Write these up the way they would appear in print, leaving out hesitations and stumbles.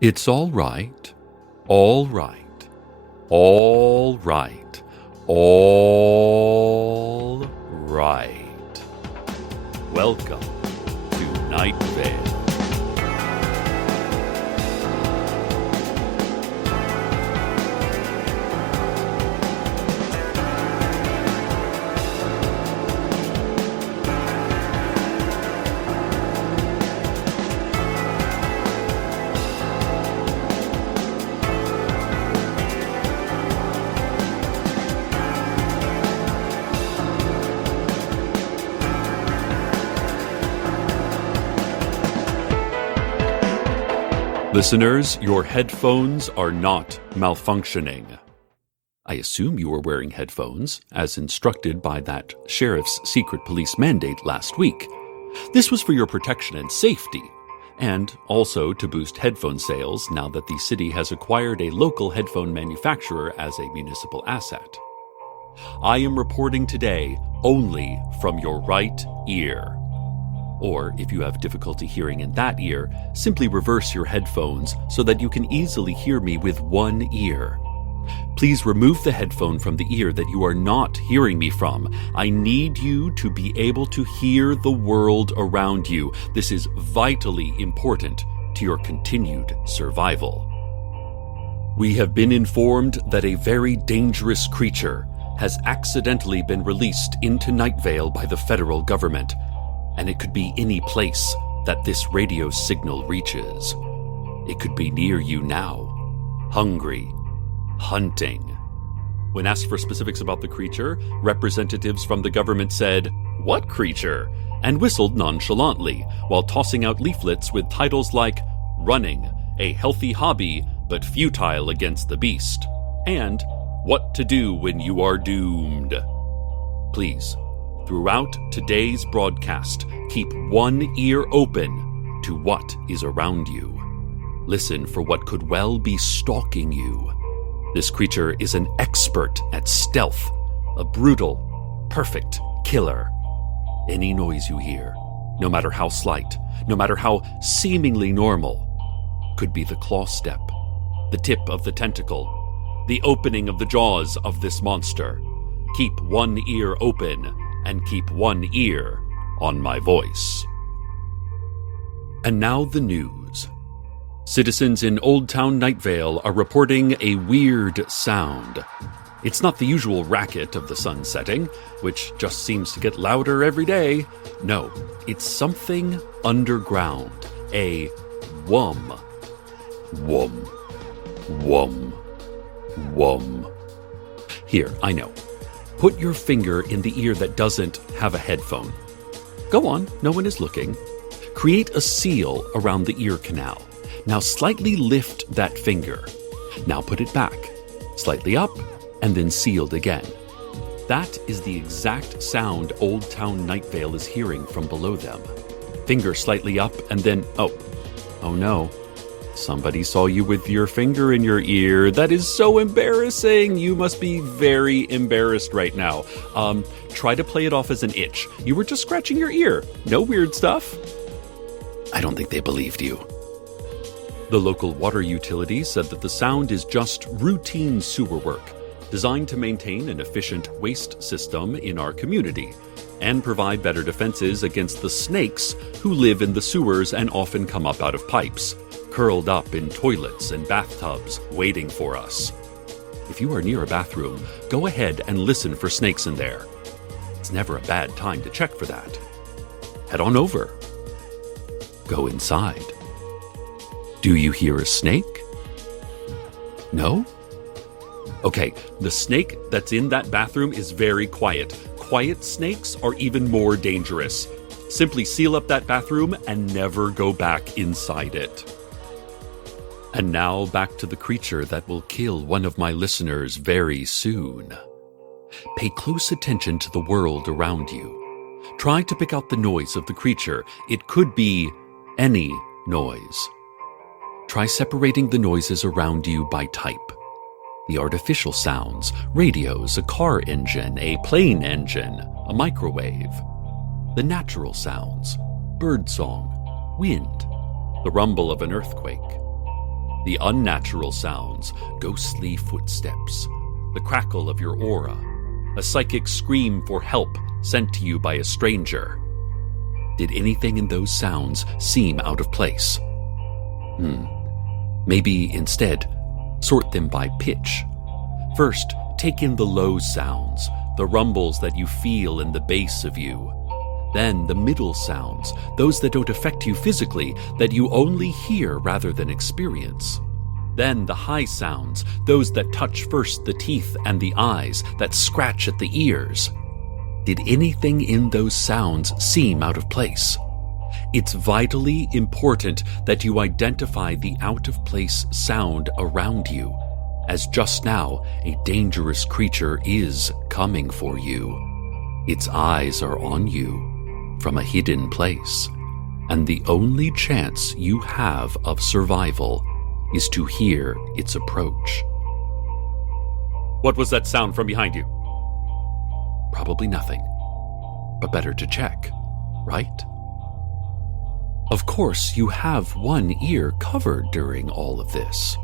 It's all right, all right, all right, all right. Welcome to Night Vale. Listeners, your headphones are not malfunctioning. I assume you were wearing headphones, as instructed by that sheriff's secret police mandate last week. This was for your protection and safety, and also to boost headphone sales now that the city has acquired a local headphone manufacturer as a municipal asset. I am reporting today only from your right ear. Or, if you have difficulty hearing in that ear, simply reverse your headphones so that you can easily hear me with one ear. Please remove the headphone from the ear that you are not hearing me from. I need you to be able to hear the world around you. This is vitally important to your continued survival. We have been informed that a very dangerous creature has accidentally been released into Night Vale by the federal government. And it could be any place that this radio signal reaches. It could be near you now, hungry, hunting. When asked for specifics about the creature, representatives from the government said, "What creature?" and whistled nonchalantly, while tossing out leaflets with titles like "Running, a healthy hobby, but futile against the beast," and "What to do when you are doomed." Please, throughout today's broadcast, keep one ear open to what is around you. Listen for what could well be stalking you. This creature is an expert at stealth, a brutal, perfect killer. Any noise you hear, no matter how slight, no matter how seemingly normal, could be the claw step, the tip of the tentacle, the opening of the jaws of this monster. Keep one ear open and keep one ear on my voice. And now the news. Citizens in Old Town Night Vale are reporting a weird sound. It's not the usual racket of the sun setting, which just seems to get louder every day. No, it's something underground. A whum. Whum. Whum. Whum. Here, I know. Put your finger in the ear that doesn't have a headphone. Go on, no one is looking. Create a seal around the ear canal. Now slightly lift that finger. Now put it back, slightly up, and then sealed again. That is the exact sound Old Town Night Vale is hearing from below them. Finger slightly up, and then, oh no. Somebody saw you with your finger in your ear. That is so embarrassing. You must be very embarrassed right now. Try to play it off as an itch. You were just scratching your ear. No weird stuff. I don't think they believed you. The local water utility said that the sound is just routine sewer work, designed to maintain an efficient waste system in our community and provide better defenses against the snakes who live in the sewers and often come up out of pipes, curled up in toilets and bathtubs, waiting for us. If you are near a bathroom, go ahead and listen for snakes in there. It's never a bad time to check for that. Head on over. Go inside. Do you hear a snake? No? Okay, the snake that's in that bathroom is very quiet. Quiet snakes are even more dangerous. Simply seal up that bathroom and never go back inside it. And now back to the creature that will kill one of my listeners very soon. Pay close attention to the world around you. Try to pick out the noise of the creature. It could be any noise. Try separating the noises around you by type. The artificial sounds, radios, a car engine, a plane engine, a microwave. The natural sounds, birdsong, wind, the rumble of an earthquake. The unnatural sounds, ghostly footsteps, the crackle of your aura, a psychic scream for help sent to you by a stranger. Did anything in those sounds seem out of place? Maybe instead, sort them by pitch. First, take in the low sounds, the rumbles that you feel in the base of you. Then the middle sounds, those that don't affect you physically, that you only hear rather than experience. Then the high sounds, those that touch first the teeth and the eyes, that scratch at the ears. Did anything in those sounds seem out of place? It's vitally important that you identify the out-of-place sound around you, as just now a dangerous creature is coming for you. Its eyes are on you from a hidden place, and the only chance you have of survival is to hear its approach. What was that sound from behind you? Probably nothing, but better to check, right? Of course, you have one ear covered during all of this.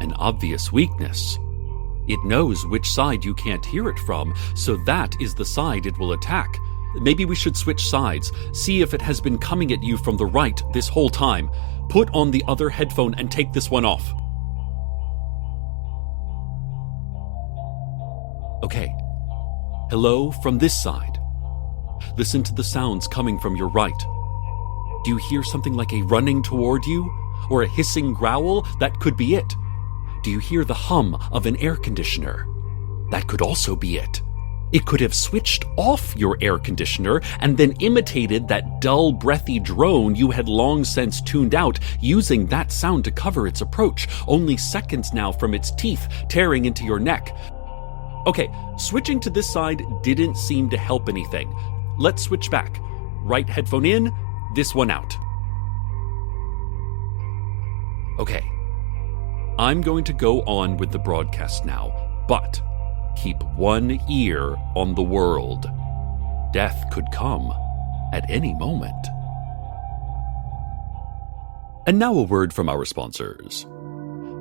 An obvious weakness. It knows which side you can't hear it from, so that is the side it will attack. Maybe we should switch sides, see if it has been coming at you from the right this whole time. Put on the other headphone and take this one off. Okay. Hello from this side. Listen to the sounds coming from your right. Do you hear something like a running toward you? Or a hissing growl? That could be it. Do you hear the hum of an air conditioner? That could also be it. It could have switched off your air conditioner and then imitated that dull, breathy drone you had long since tuned out, using that sound to cover its approach, only seconds now from its teeth tearing into your neck. Okay, switching to this side didn't seem to help anything. Let's switch back. Right headphone in, this one out. Okay. I'm going to go on with the broadcast now, but keep one ear on the world. Death could come at any moment. And now a word from our sponsors.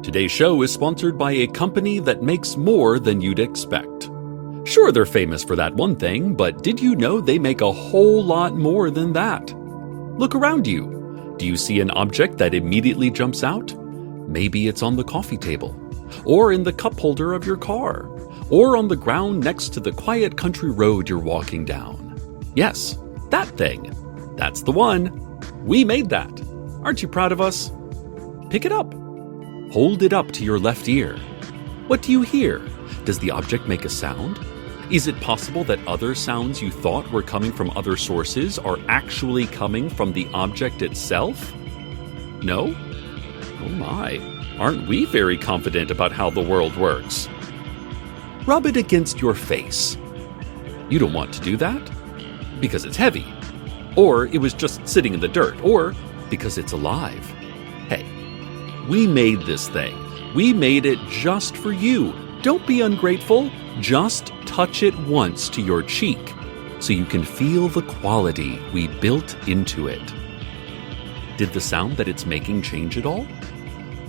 Today's show is sponsored by a company that makes more than you'd expect. Sure, they're famous for that one thing, but did you know they make a whole lot more than that? Look around you. Do you see an object that immediately jumps out? Maybe it's on the coffee table, or in the cup holder of your car, or on the ground next to the quiet country road you're walking down. Yes, that thing. That's the one. We made that. Aren't you proud of us? Pick it up. Hold it up to your left ear. What do you hear? Does the object make a sound? Is it possible that other sounds you thought were coming from other sources are actually coming from the object itself? No? Oh my, aren't we very confident about how the world works? Rub it against your face. You don't want to do that? Because it's heavy. Or it was just sitting in the dirt. Or because it's alive. Hey, we made this thing. We made it just for you. Don't be ungrateful. Just touch it once to your cheek so you can feel the quality we built into it. Did the sound that it's making change at all?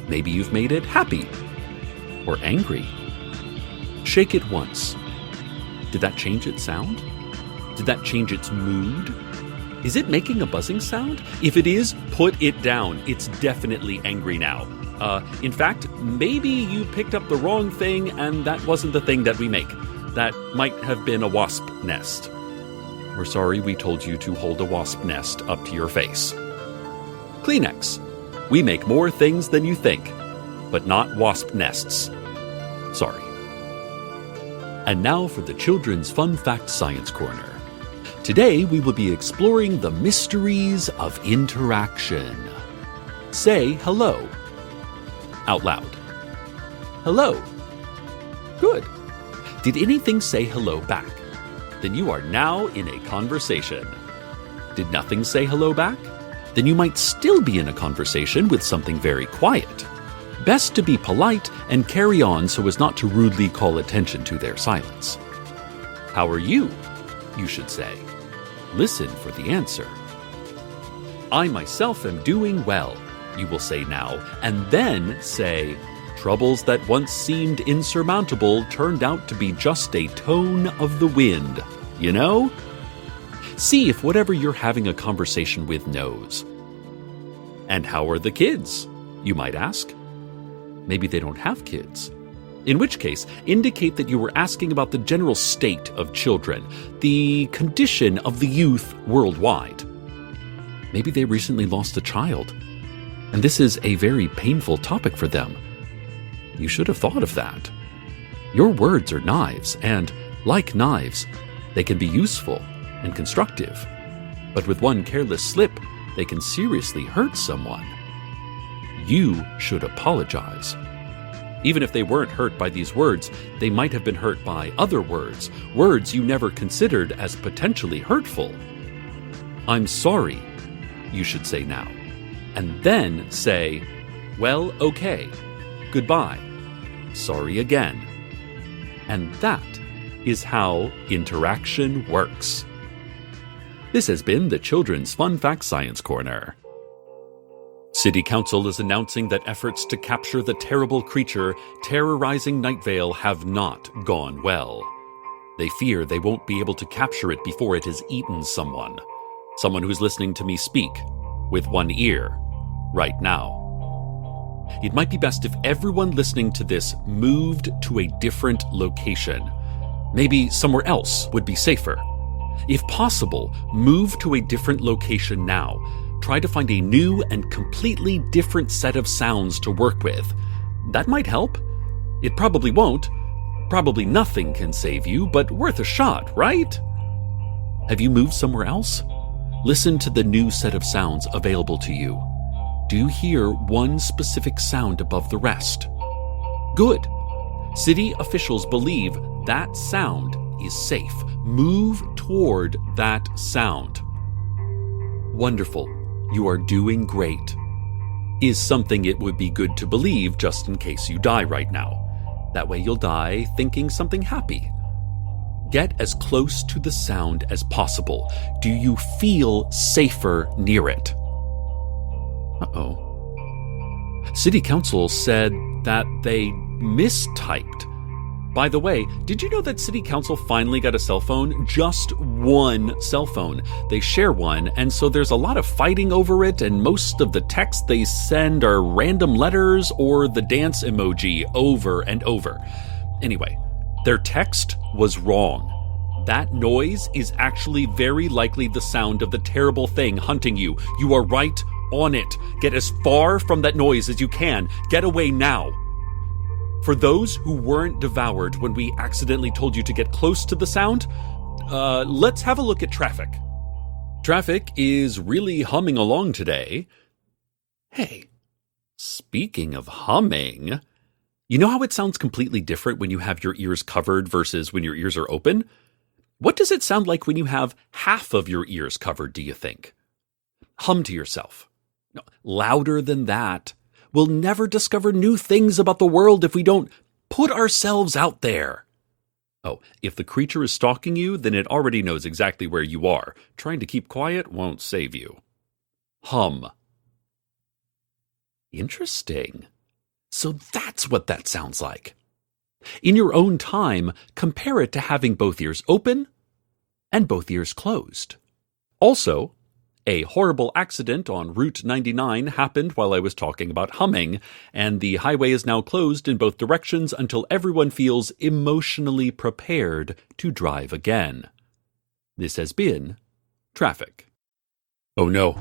Maybe you've made it happy or angry. Shake it once. Did that change its sound? Did that change its mood? Is it making a buzzing sound? If it is, put it down. It's definitely angry now. In fact, maybe you picked up the wrong thing and that wasn't the thing that we make. That might have been a wasp nest. We're sorry we told you to hold a wasp nest up to your face. Kleenex. We make more things than you think, but not wasp nests. Sorry. And now for the Children's Fun Fact Science Corner. Today we will be exploring the mysteries of interaction. Say hello. Out loud. Hello. Good. Did anything say hello back? Then you are now in a conversation. Did nothing say hello back? Then you might still be in a conversation with something very quiet. Best to be polite and carry on so as not to rudely call attention to their silence. How are you? You should say. Listen for the answer. I myself am doing well. you will say now, and then say, troubles that once seemed insurmountable turned out to be just a tone of the wind, you know? See if whatever you're having a conversation with knows. And how are the kids, you might ask? Maybe they don't have kids. In which case, indicate that you were asking about the general state of children, the condition of the youth worldwide. Maybe they recently lost a child, and this is a very painful topic for them. You should have thought of that. Your words are knives, and, like knives, they can be useful and constructive. But with one careless slip, they can seriously hurt someone. You should apologize. Even if they weren't hurt by these words, they might have been hurt by other words, words you never considered as potentially hurtful. I'm sorry, you should say now. And then say, well, okay, goodbye, sorry again. And that is how interaction works. This has been the Children's Fun Fact Science Corner. City Council is announcing that efforts to capture the terrible creature terrorizing Night Vale have not gone well. They fear they won't be able to capture it before it has eaten someone who's listening to me speak with one ear right now. It might be best if everyone listening to this moved to a different location. Maybe somewhere else would be safer. If possible, move to a different location now. Try to find a new and completely different set of sounds to work with. That might help. It probably won't. Probably nothing can save you, but worth a shot, right? Have you moved somewhere else? Listen to the new set of sounds available to you. Do you hear one specific sound above the rest? Good. City officials believe that sound is safe. Move toward that sound. Wonderful. You are doing great. Is something it would be good to believe just in case you die right now. That way you'll die thinking something happy. Get as close to the sound as possible. Do you feel safer near it? Uh-oh. City Council said that they mistyped. By the way, did you know that City Council finally got a cell phone? Just one cell phone. They share one, and so there's a lot of fighting over it, and most of the text they send are random letters or the dance emoji over and over. Anyway, their text was wrong. That noise is actually very likely the sound of the terrible thing hunting you. You are right on it. Get as far from that noise as you can. Get away now. For those who weren't devoured when we accidentally told you to get close to the sound, let's have a look at traffic. Traffic is really humming along today. Hey, speaking of humming, you know how it sounds completely different when you have your ears covered versus when your ears are open? What does it sound like when you have half of your ears covered, do you think? Hum to yourself. No, louder than that. We'll never discover new things about the world if we don't put ourselves out there. Oh, if the creature is stalking you, then it already knows exactly where you are. Trying to keep quiet won't save you. Hum. Interesting. So that's what that sounds like. In your own time, compare it to having both ears open and both ears closed. Also, a horrible accident on Route 99 happened while I was talking about humming, and the highway is now closed in both directions until everyone feels emotionally prepared to drive again. This has been Traffic. Oh no.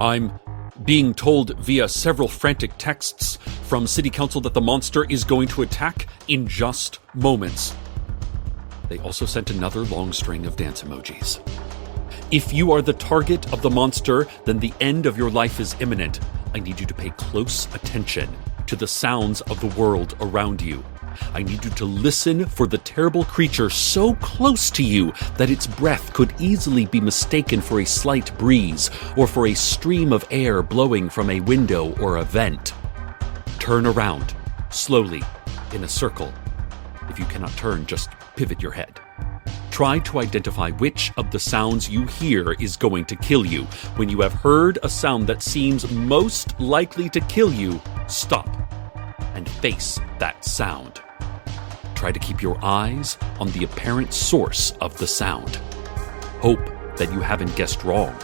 I'm being told via several frantic texts from City Council that the monster is going to attack in just moments. They also sent another long string of dance emojis. If you are the target of the monster, then the end of your life is imminent. I need you to pay close attention to the sounds of the world around you. I need you to listen for the terrible creature so close to you that its breath could easily be mistaken for a slight breeze or for a stream of air blowing from a window or a vent. Turn around, slowly, in a circle. If you cannot turn, just pivot your head. Try to identify which of the sounds you hear is going to kill you. When you have heard a sound that seems most likely to kill you, stop and face that sound. Try to keep your eyes on the apparent source of the sound. Hope that you haven't guessed wrong.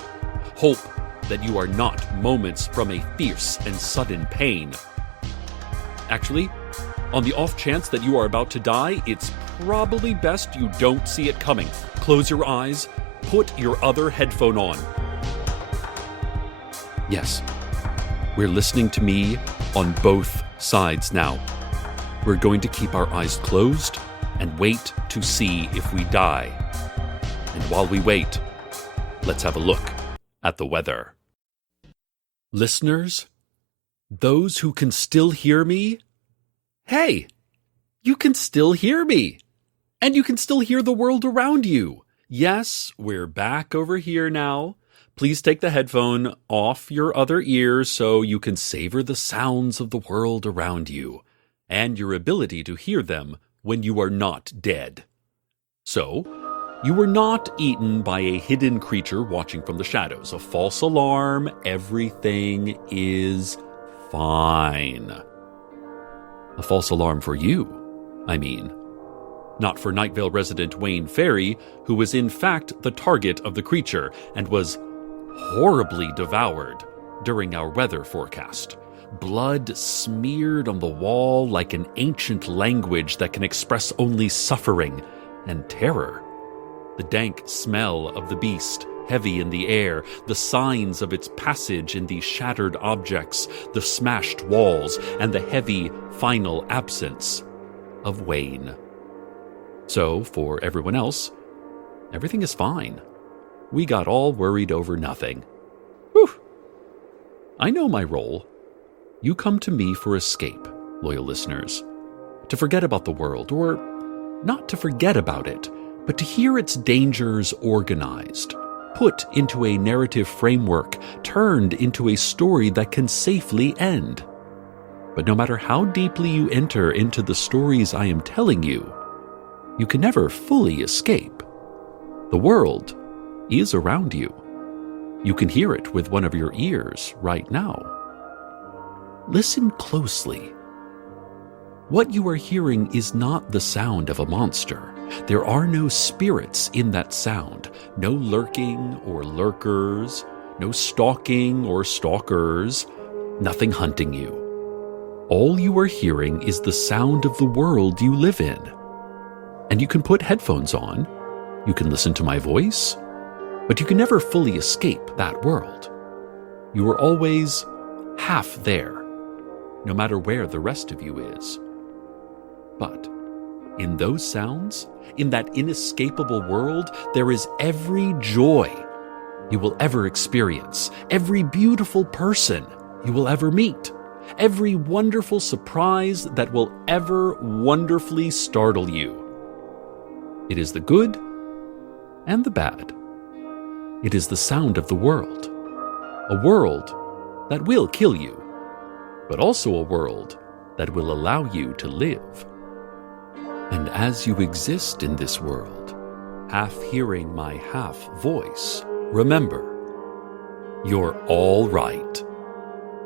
Hope that you are not moments from a fierce and sudden pain. Actually, on the off chance that you are about to die, it's probably best you don't see it coming. Close your eyes, put your other headphone on. Yes, we're listening to me on both sides now. We're going to keep our eyes closed and wait to see if we die. And while we wait, let's have a look at the weather. Listeners, those who can still hear me, hey, you can still hear me. And you can still hear the world around you. Yes, we're back over here now. Please take the headphone off your other ears so you can savor the sounds of the world around you and your ability to hear them when you are not dead. So, you were not eaten by a hidden creature watching from the shadows. A false alarm. Everything is fine. A false alarm for you, I mean. Not for Night Vale resident Wayne Ferry, who was in fact the target of the creature and was horribly devoured during our weather forecast. Blood smeared on the wall like an ancient language that can express only suffering and terror. The dank smell of the beast, heavy in the air, the signs of its passage in the shattered objects, the smashed walls, and the heavy, final absence of Wayne. So, for everyone else, everything is fine. We got all worried over nothing. Whew! I know my role. You come to me for escape, loyal listeners. To forget about the world, or not to forget about it, but to hear its dangers organized, put into a narrative framework, turned into a story that can safely end. But no matter how deeply you enter into the stories I am telling you, you can never fully escape. The world is around you. You can hear it with one of your ears right now. Listen closely. What you are hearing is not the sound of a monster. There are no spirits in that sound, no lurking or lurkers, no stalking or stalkers, nothing hunting you. All you are hearing is the sound of the world you live in. And you can put headphones on, you can listen to my voice, but you can never fully escape that world. You are always half there, no matter where the rest of you is. But in those sounds, in that inescapable world, there is every joy you will ever experience, every beautiful person you will ever meet, every wonderful surprise that will ever wonderfully startle you. It is the good and the bad. It is the sound of the world. A world that will kill you, but also a world that will allow you to live. And as you exist in this world, half hearing my half voice, remember, you're all right.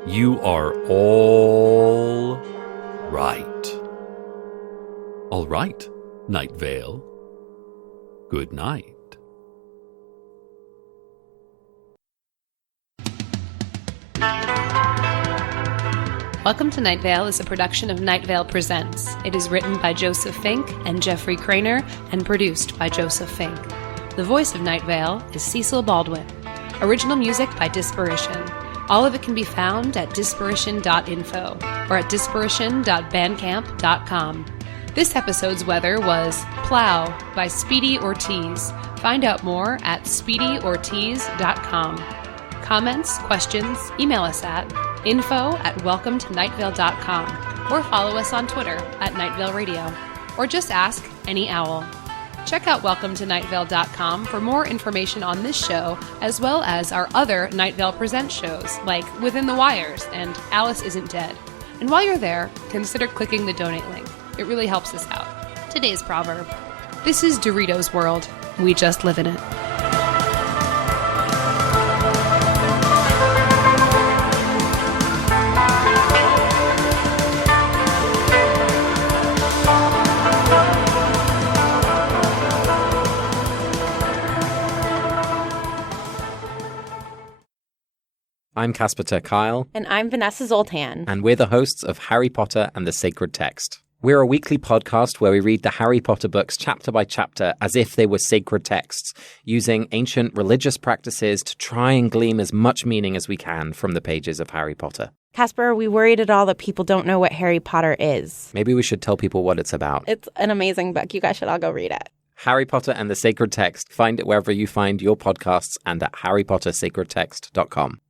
You are all right. All right, Night Vale. Good night. Welcome to Night Vale is a production of Night Vale Presents. It is written by Joseph Fink and Jeffrey Craner and produced by Joseph Fink. The voice of Night Vale is Cecil Baldwin. Original music by Disparition. All of it can be found at disparition.info or at disparition.bandcamp.com. This episode's weather was Plow by Speedy Ortiz. Find out more at speedyortiz.com. Comments, questions, email us at info@welcometonightvale.com or follow us on Twitter at Night Vale Radio, or just ask any owl. Check out welcometonightvale.com for more information on this show, as well as our other Night Vale Presents shows, like Within the Wires and Alice Isn't Dead. And while you're there, consider clicking the donate link. It really helps us out. Today's proverb: This is Doritos World. We just live in it. I'm Casper ter Kuile. And I'm Vanessa Zoltan. And we're the hosts of Harry Potter and the Sacred Text. We're a weekly podcast where we read the Harry Potter books chapter by chapter as if they were sacred texts, using ancient religious practices to try and glean as much meaning as we can from the pages of Harry Potter. Casper, are we worried at all that people don't know what Harry Potter is? Maybe we should tell people what it's about. It's an amazing book. You guys should all go read it. Harry Potter and the Sacred Text. Find it wherever you find your podcasts and at harrypottersacredtext.com.